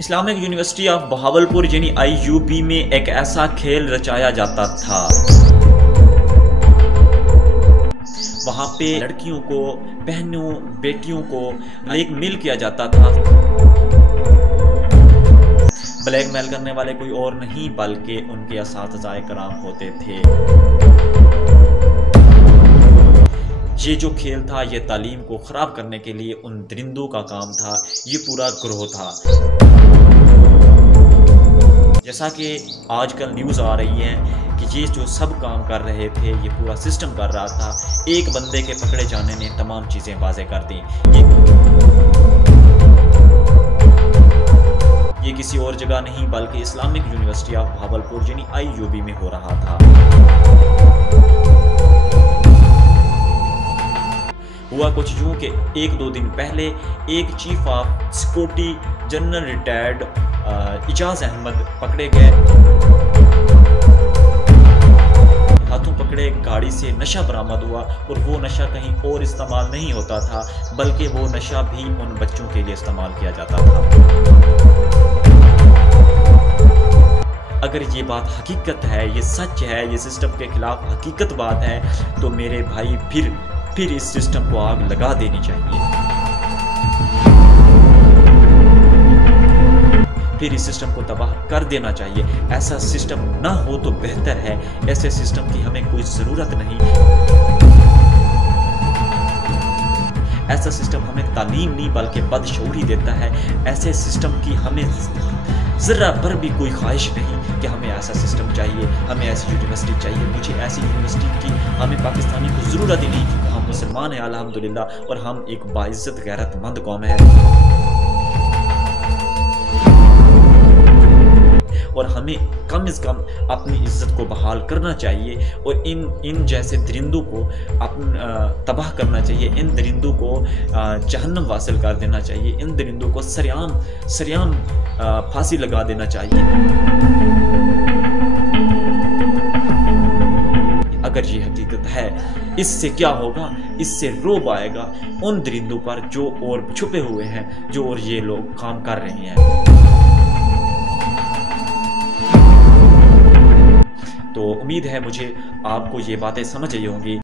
Islamic university of Bahawalpur यानी IUB में एक ऐसा खेल रचाया जाता था। वहाँ पे लड़कियों को, बहनों, बेटियों को ब्लैकमेल किया जाता था। ब्लैकमेल करने वाले कोई और नहीं बल्कि उनके असातिज़ाए कराम होते थे। ये जो खेल था ये तालीम को ख़राब करने के लिए उन दरिंदों का काम था। ये पूरा ग्रोह था। जैसा कि आजकल न्यूज़ आ रही है कि ये जो सब काम कर रहे थे ये पूरा सिस्टम कर रहा था। एक बंदे के पकड़े जाने ने तमाम चीज़ें वाज़े कर दी। ये किसी और जगह नहीं बल्कि इस्लामिक यूनिवर्सिटी ऑफ बहावलपुर यानी IUB में हो रहा था। हुआ कुछ यूँ कि 1-2 दिन पहले एक chief of security general retired Ijaz Ahmed पकड़े गए। हाथों पकड़े, गाड़ी से नशा बरामद हुआ और वो नशा कहीं और इस्तेमाल नहीं होता था बल्कि वो नशा भी उन बच्चों के लिए इस्तेमाल किया जाता था। अगर ये बात हकीकत है, ये सच है, ये सिस्टम के खिलाफ हकीकत बात है तो मेरे भाई फिर इस सिस्टम को आग लगा देनी चाहिए। फिर इस सिस्टम को तबाह कर देना चाहिए। ऐसा सिस्टम ना हो तो बेहतर है। ऐसे सिस्टम की हमें कोई ज़रूरत नहीं। ऐसा सिस्टम हमें तालीम नहीं बल्कि बदशऊरी देता है। ऐसे सिस्टम की हमें ज़रा पर भी कोई ख्वाहिश नहीं कि हमें ऐसा सिस्टम चाहिए, हमें ऐसी यूनिवर्सिटी चाहिए। मुझे ऐसी यूनिवर्सिटी की, हमें पाकिस्तानी को ज़रूरत ही नहीं क्योंकि हम मुसलमान हैं अल्हम्दुलिल्लाह और हम एक बाइज़्ज़त गैरतमंद कौम है। और हमें कम से कम अपनी इज्जत को बहाल करना चाहिए और इन जैसे दरिंदों को तबाह करना चाहिए। इन दरिंदों को जहन्नम वासिल कर देना चाहिए। इन दरिंदों को सरियाम फांसी लगा देना चाहिए। अगर ये हकीकत है, इससे क्या होगा? इससे रोब आएगा उन दरिंदों पर जो और छुपे हुए हैं, जो और ये लोग काम कर रहे हैं। तो उम्मीद है मुझे आपको ये बातें समझ आई होंगी।